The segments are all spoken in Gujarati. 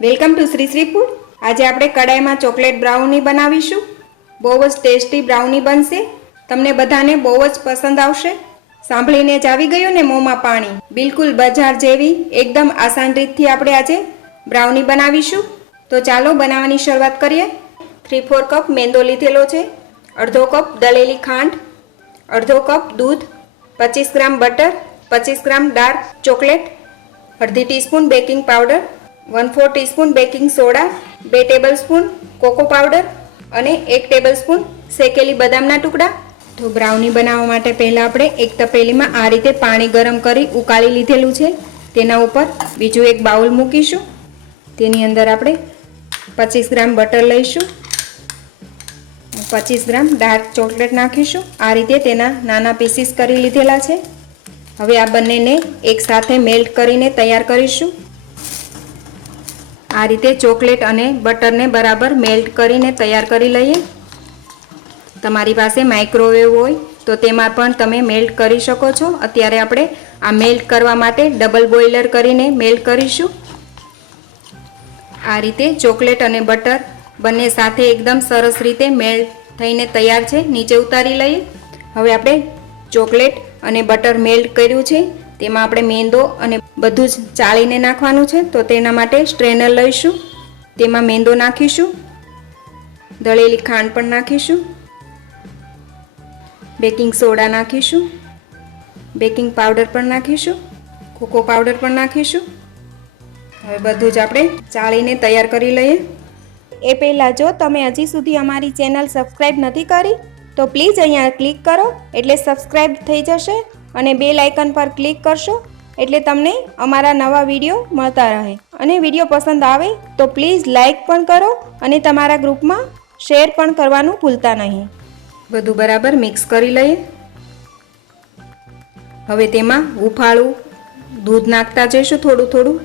Welcome to Shri Shri food. આજે આપણે કડાઈમાં ચોકલેટ બ્રાઉની બનાવીશું। બહુ જ ટેસ્ટી બ્રાઉની બનશે, તમને બધાને બહુ જ પસંદ આવશે। સાંભળીને જ આવી ગયું ને મોંમાં પાણી। બિલકુલ બજાર જેવી એકદમ આસાન રીતથી આપણે આજે બ્રાઉની બનાવીશું। તો ચાલો બનાવવાની શરૂઆત કરીએ। 3/4 કપ મેંદો લીધેલો છે, અડધો કપ દળેલી ખાંડ, અડધો કપ દૂધ, 25 gram butter, 25 gram dark chocolate, અડધી teaspoon baking powder, 1/4 teaspoon baking soda, 2 tablespoon cocoa powder અને 1 ટેબલસ્પૂન શેકેલી બદામના ટુકડા। તો બ્રાઉની બનાવવા માટે પહેલાં આપણે એક તપેલીમાં આ રીતે પાણી ગરમ કરી ઉકાળી લીધેલું છે। તેના ઉપર બીજું એક બાઉલ મૂકીશું। તેની અંદર આપણે 25 ગ્રામ બટર લઈશું, 25 ગ્રામ ડાર્ક ચોકલેટ નાખીશું। આ રીતે તેના નાના પીસીસ કરી લીધેલા છે। હવે આ બંનેને એકસાથે મેલ્ટ કરીને તૈયાર કરીશું। આ રીતે ચોકલેટ અને બટરને બરાબર મેલ્ટ કરીને તૈયાર કરી લઈએ। તમારી પાસે માઇક્રોવેવ હોય તો તેમાં પણ તમે મેલ્ટ કરી શકો છો। અત્યારે આપણે આ મેલ્ટ કરવા માટે ડબલ બોઇલર કરીને મેલ્ટ કરીશું। આ રીતે ચોકલેટ અને બટર બંને સાથે એકદમ સરસ રીતે મેલ્ટ થઈને તૈયાર છે। નીચે ઉતારી લઈએ। હવે આપણે ચોકલેટ અને બટર મેલ્ટ કર્યું છે તેમાં આપણે મેંદો અને બધું જ ચાળીને નાખવાનું છે। તો તેના માટે સ્ટ્રેનર લઈશું, તેમાં મેંદો નાખીશું, દળેલી ખાંડ પણ નાખીશું, બેકિંગ સોડા નાખીશું, બેકિંગ પાવડર પણ નાખીશું, કોકો પાવડર પણ નાખીશું। હવે બધું જ આપણે ચાળીને તૈયાર કરી લઈએ। એ પહેલાં જો તમે હજી સુધી અમારી ચેનલ સબસ્ક્રાઈબ નથી કરી તો પ્લીઝ અહીંયા ક્લિક કરો એટલે સબસ્ક્રાઈબ થઈ જશે અને બેલ આઇકન પર ક્લિક કરશો એટલે તમને અમારા નવા વિડીયો મળતા રહે। અને વિડીયો પસંદ આવે તો પ્લીઝ લાઈક પણ કરો અને તમારા ગ્રુપમાં શેર પણ કરવાનું ભૂલતા નહીં। બધું બરાબર મિક્સ કરી લઈએ। હવે તેમાં હુંફાળું દૂધ નાખતા જઈશું થોડું થોડું।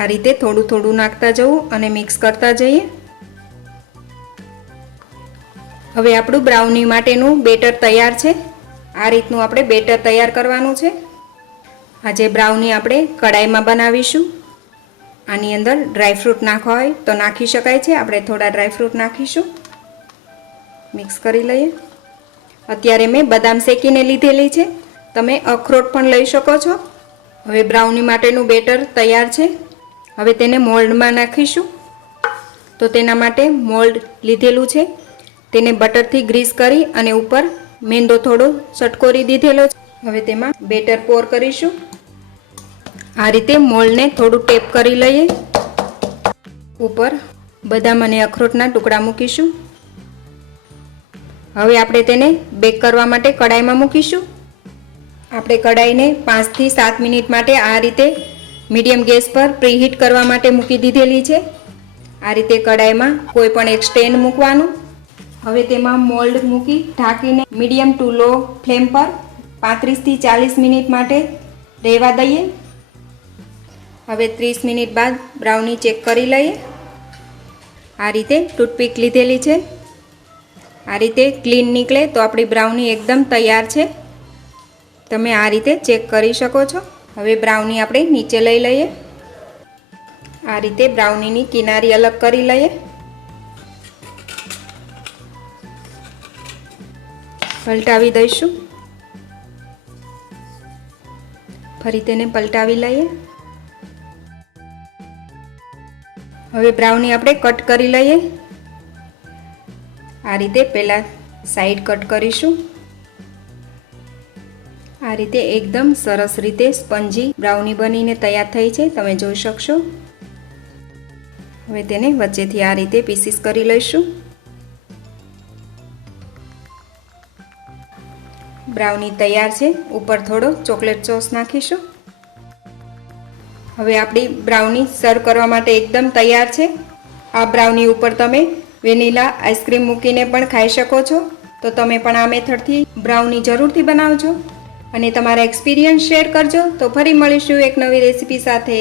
આ રીતે થોડું થોડું નાખતા જવું અને મિક્સ કરતા જઈએ। હવે આપણું બ્રાઉની માટેનું બેટર તૈયાર છે। આ રીતનું આપણે બેટર તૈયાર કરવાનું છે। આજે બ્રાઉની આપણે કડાઈમાં બનાવીશું। આની અંદર ડ્રાયફ્રૂટ નાખવા હોય તો નાખી શકાય છે। આપણે થોડા ડ્રાયફ્રૂટ નાખીશું, મિક્સ કરી લઈએ। અત્યારે મેં બદામ શેકીને લીધેલી છે, તમે અખરોટ પણ લઈ શકો છો। હવે બ્રાઉની માટેનું બેટર તૈયાર છે। હવે તેને મોલ્ડમાં નાખીશું। તો તેના માટે મોલ્ડ લીધેલું છે, તેને બટરથી ગ્રીસ કરી અને ઉપર મેંદો થોડો ચટકોરી દીધેલો છે। હવે તેમાં બેટર પોર કરીશું। આ રીતે મોલ્ડને થોડું ટેપ કરી લઈએ। ઉપર બદામ અને અખરોટના ટુકડા મૂકીશું। હવે આપણે તેને બેક કરવા માટે કડાઈમાં મૂકીશું। આપણે કડાઈને 5 થી 7 મિનિટ માટે આ રીતે મીડિયમ ગેસ પર પ્રીહીટ કરવા માટે મૂકી દીધેલી છે। આ રીતે કડાઈમાં કોઈ પણ એક સ્ટેન્ડ મૂકવાનું। હવે તેમાં મોલ્ડ મૂકી ઢાંકીને મીડિયમ ટુ લો ફ્લેમ પર 35 થી 40 મિનિટ માટે રહેવા દઈએ। હવે 30 મિનિટ બાદ બ્રાઉની ચેક કરી લઈએ। આ રીતે ટૂથપીક લીધેલી છે, આ રીતે ક્લીન નીકળે તો આપણી બ્રાઉની એકદમ તૈયાર છે। તમે આ રીતે ચેક કરી શકો છો। હવે બ્રાઉની આપણે નીચે લઈ લઈએ। આ રીતે બ્રાઉનીની કિનારી અલગ કરી લઈએ। પલટાવી દઈશું, ફરી તેને પલટાવી લઈએ। હવે બ્રાઉની આપણે કટ કરી લઈએ। આ રીતે પહેલાં સાઈડ કટ કરીશું। આ રીતે એકદમ સરસ રીતે સ્પંજી બ્રાઉની બનીને તૈયાર થઈ છે, તમે જોઈ શકશો। હવે તેને વચ્ચેથી આ રીતે પીસીસ કરી લઈશું। બ્રાઉની તૈયાર છે, ઉપર થોડો ચોકલેટ સોસ નાખીશું। હવે આપણી બ્રાઉની સર્વ કરવા માટે એકદમ તૈયાર છે। આ બ્રાઉની ઉપર તમે વેનીલા આઈસ્ક્રીમ મૂકીને પણ ખાઈ શકો છો। તો તમે પણ આ મેથડથી બ્રાઉની જરૂરથી બનાવજો અને તમારા એક્સપિરિયન્સ શેર કરજો। તો ફરી મળીશું એક નવી રેસીપી સાથે।